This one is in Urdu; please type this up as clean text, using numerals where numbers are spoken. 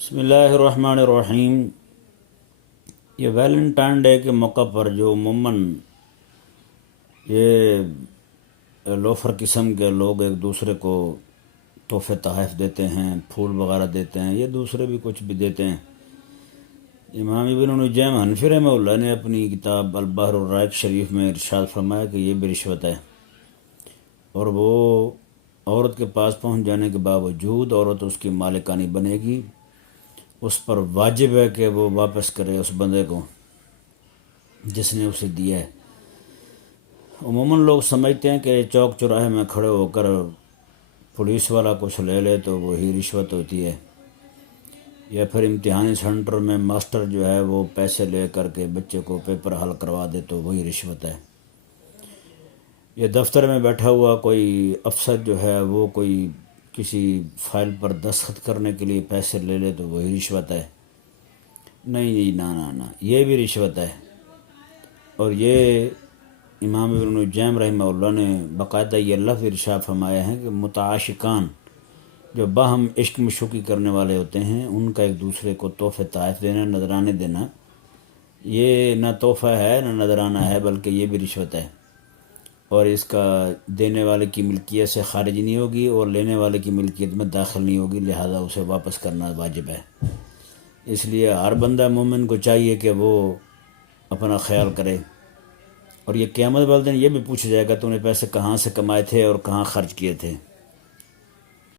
بسم اللہ الرحمن الرحیم۔ یہ ویلنٹائن ڈے کے موقع پر جو عموماً یہ لوفر قسم کے لوگ ایک دوسرے کو تحفے تحائف دیتے ہیں، پھول وغیرہ دیتے ہیں، یہ دوسرے بھی کچھ بھی دیتے ہیں۔ امام ابن نجیم حنفی رحمہ اللہ نے اپنی کتاب البحر الرائق شریف میں ارشاد فرمایا کہ یہ بھی رشوت ہے، اور وہ عورت کے پاس پہنچ جانے کے باوجود عورت اس کی مالکانی بنے گی، اس پر واجب ہے کہ وہ واپس کرے اس بندے کو جس نے اسے دیا ہے۔ عموماً لوگ سمجھتے ہیں کہ چوک چوراہے میں کھڑے ہو کر پولیس والا کچھ لے لے تو وہی رشوت ہوتی ہے، یا پھر امتحانی سینٹر میں ماسٹر جو ہے وہ پیسے لے کر کے بچے کو پیپر حل کروا دے تو وہی رشوت ہے۔ یہ دفتر میں بیٹھا ہوا کوئی افسر جو ہے وہ کوئی کسی فائل پر دستخط کرنے کے لیے پیسے لے لے تو وہی رشوت ہے۔ نہیں، نہ یہ بھی رشوت ہے، اور یہ امام ابن نجیم رحمہ اللہ نے باقاعدہ یہ لفظ ارشاد فرمایا ہے کہ متعاشقان جو باہم عشق مشوقی کرنے والے ہوتے ہیں ان کا ایک دوسرے کو تحفے تحائف دینا، نذرانے دینا، یہ نہ تحفہ ہے نہ نذرانہ ہے، بلکہ یہ بھی رشوت ہے، اور اس کا دینے والے کی ملکیت سے خارج نہیں ہوگی اور لینے والے کی ملکیت میں داخل نہیں ہوگی، لہذا اسے واپس کرنا واجب ہے۔ اس لیے ہر بندہ مومن کو چاہیے کہ وہ اپنا خیال کرے، اور یہ قیامت والے دن یہ بھی پوچھا جائے گا تو نے پیسے کہاں سے کمائے تھے اور کہاں خرچ کیے تھے۔